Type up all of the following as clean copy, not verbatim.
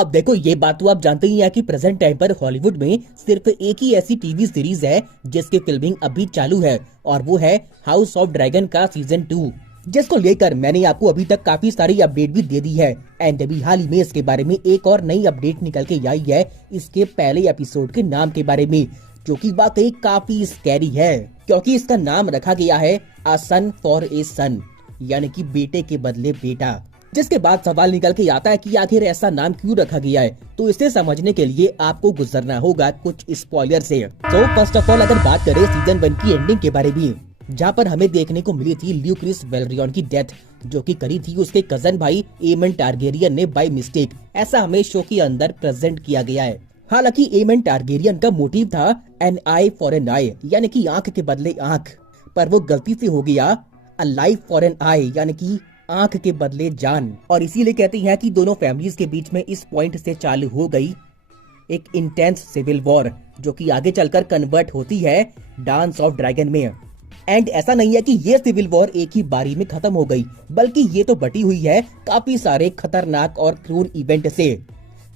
अब देखो, ये बात तो आप जानते ही हैं कि प्रेजेंट टाइम पर हॉलीवुड में सिर्फ एक ही ऐसी टीवी सीरीज है जिसकी फिल्मिंग अभी चालू है, और वो है हाउस ऑफ ड्रैगन का सीजन 2, जिसको लेकर मैंने आपको अभी तक काफी सारी अपडेट भी दे दी है। एंड अभी हाल ही में इसके बारे में एक और नई अपडेट निकल के आई है इसके पहले एपिसोड के नाम के बारे में, जो कि वाकई काफी स्कैरी है, क्योंकि इसका नाम रखा गया है अ सन फॉर ए सन, यानी कि बेटे के बदले बेटा। जिसके बाद सवाल निकल के आता है कि आखिर ऐसा नाम क्यों रखा गया है। तो इसे समझने के लिए आपको गुजरना होगा कुछ स्पॉइलर से। तो फर्स्ट ऑफ ऑल अगर बात करें सीजन 1 की एंडिंग के बारे में, जहाँ पर हमें देखने को मिली थी ल्यूक्रिस वेलरियन की डेथ, जो कि करी थी उसके कजन भाई एमन टारगेरियन ने बाय मिस्टेक। ऐसा हमें शो के अंदर प्रेजेंट किया गया है। हालांकि एमन टारगेरियन का मोटिव था एन आई फॉर एन आई, यानी कि आंख के बदले आंख, पर वो गलती से हो गया अ लाइफ फॉर एन आई, यानी कि आंख के बदले जान। और इसीलिए कहते हैं कि दोनों फैमिलीज के बीच में इस पॉइंट से चालू हो गई एक इंटेंस सिविल वॉर, जो कि आगे चलकर कन्वर्ट होती है डांस ऑफ ड्रैगन में। एंड ऐसा नहीं है कि ये सिविल वॉर एक ही बारी में खत्म हो गई, बल्कि ये तो बटी हुई है काफी सारे खतरनाक और क्रूर इवेंट से,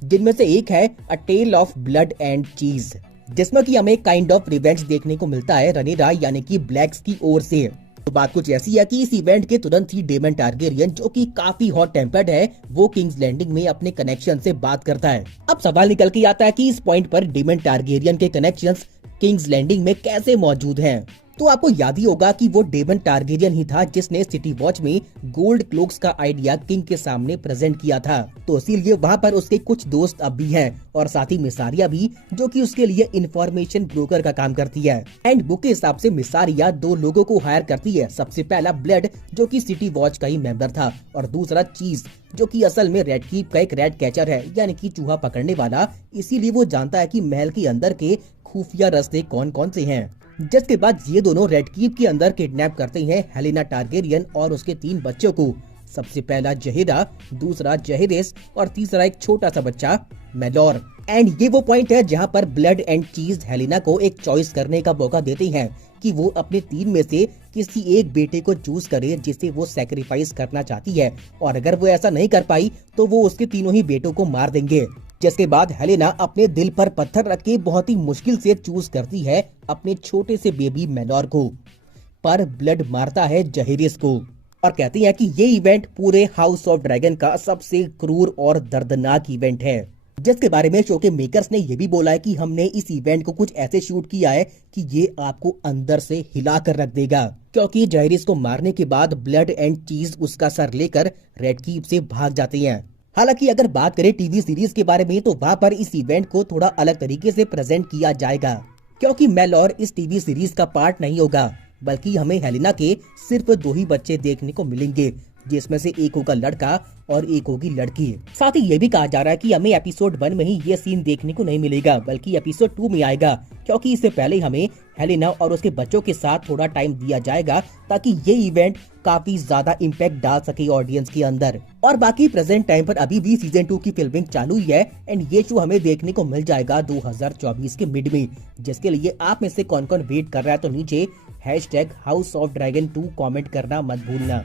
जिनमें से एक है अ टेल ऑफ ब्लड एंड चीज, जिसमें कि हमें काइंड ऑफ रिवेंज देखने को मिलता है रनीरा यानी कि ब्लैक्स की ओर से। तो बात कुछ ऐसी है कि इस इवेंट के तुरंत ही डेमन टारगेरियन, जो कि काफी हॉट टेम्पर्ड है, वो किंग्स लैंडिंग में अपने कनेक्शन से बात करता है। अब सवाल निकल के आता है कि इस पॉइंट पर डेमन टारगेरियन के कनेक्शंस किंग्स लैंडिंग में कैसे मौजूद हैं। तो आपको याद ही होगा कि वो डेमन टारगेरियन ही था जिसने सिटी वॉच में गोल्ड क्लोक्स का आइडिया किंग के सामने प्रेजेंट किया था। तो इसीलिए वहाँ पर उसके कुछ दोस्त अब भी हैं, और साथ ही मिसारिया भी, जो कि उसके लिए इंफॉर्मेशन ब्रोकर का काम करती है। एंड बुक के हिसाब से मिसारिया 2 लोगों को हायर करती है। सबसे पहला ब्लड, जो कि सिटी वॉच का ही मेंबर था, और दूसरा चीज, जो कि असल में रेड कीप का एक रेड कैचर है, यानी कि चूहा पकड़ने वाला। इसीलिए वो जानता है कि महल के अंदर के खुफिया रास्ते कौन कौन से हैं। जिसके बाद ये दोनों रेड कीप के अंदर किडनैप करते हैं हेलेना टारगेरियन और उसके 3 बच्चों को। सबसे पहला जहेरा, दूसरा जहेरेस और तीसरा एक छोटा सा बच्चा मेलोर। एंड ये वो पॉइंट है जहाँ पर ब्लड एंड चीज हेलेना को एक चॉइस करने का मौका देते हैं कि वो अपने 3 में से किसी एक बेटे को चूज करे जिसे वो सैक्रिफाइस करना चाहती है, और अगर वो ऐसा नहीं कर पाई तो वो उसके तीनों ही बेटों को मार देंगे। जिसके बाद हेलेना अपने दिल पर पत्थर रख के बहुत ही मुश्किल से चूज करती है अपने छोटे से बेबी मेलोर को, पर ब्लड मारता है जहेरिस को, और कहती है कि ये इवेंट पूरे हाउस ऑफ ड्रैगन का सबसे क्रूर और दर्दनाक इवेंट है। जिसके बारे में शो के मेकर्स ने ये भी बोला है कि हमने इस इवेंट को कुछ ऐसे शूट किया है कि ये आपको अंदर से हिला कर रख देगा, क्योंकि जहेरिस को मारने के बाद ब्लड एंड चीज उसका सर लेकर रेड कीप से भाग जाते हैं। हालांकि अगर बात करें टीवी सीरीज के बारे में, तो वहाँ पर इस इवेंट को थोड़ा अलग तरीके से प्रेजेंट किया जाएगा, क्योंकि मेलोर इस टीवी सीरीज का पार्ट नहीं होगा, बल्कि हमें हेलेना के सिर्फ 2 ही बच्चे देखने को मिलेंगे, जिसमें से एक होगा लड़का और एक होगी लड़की। साथ ही ये भी कहा जा रहा है कि हमें एपिसोड 1 में ही ये सीन देखने को नहीं मिलेगा, बल्कि एपिसोड 2 में आएगा, क्योंकि इससे पहले हमें हेलेना और उसके बच्चों के साथ थोड़ा टाइम दिया जाएगा, ताकि ये इवेंट काफी ज्यादा इम्पैक्ट डाल सके ऑडियंस के अंदर। और बाकी प्रेजेंट टाइम पर अभी भी सीजन 2 की फिल्मिंग चालू ही है, एंड ये शो हमें देखने को मिल जाएगा 2024 के मिड में। जिसके लिए आप में से कौन कौन वेट कर रहा है, तो नीचे #HouseOfDragon2 कॉमेंट करना मत भूलना।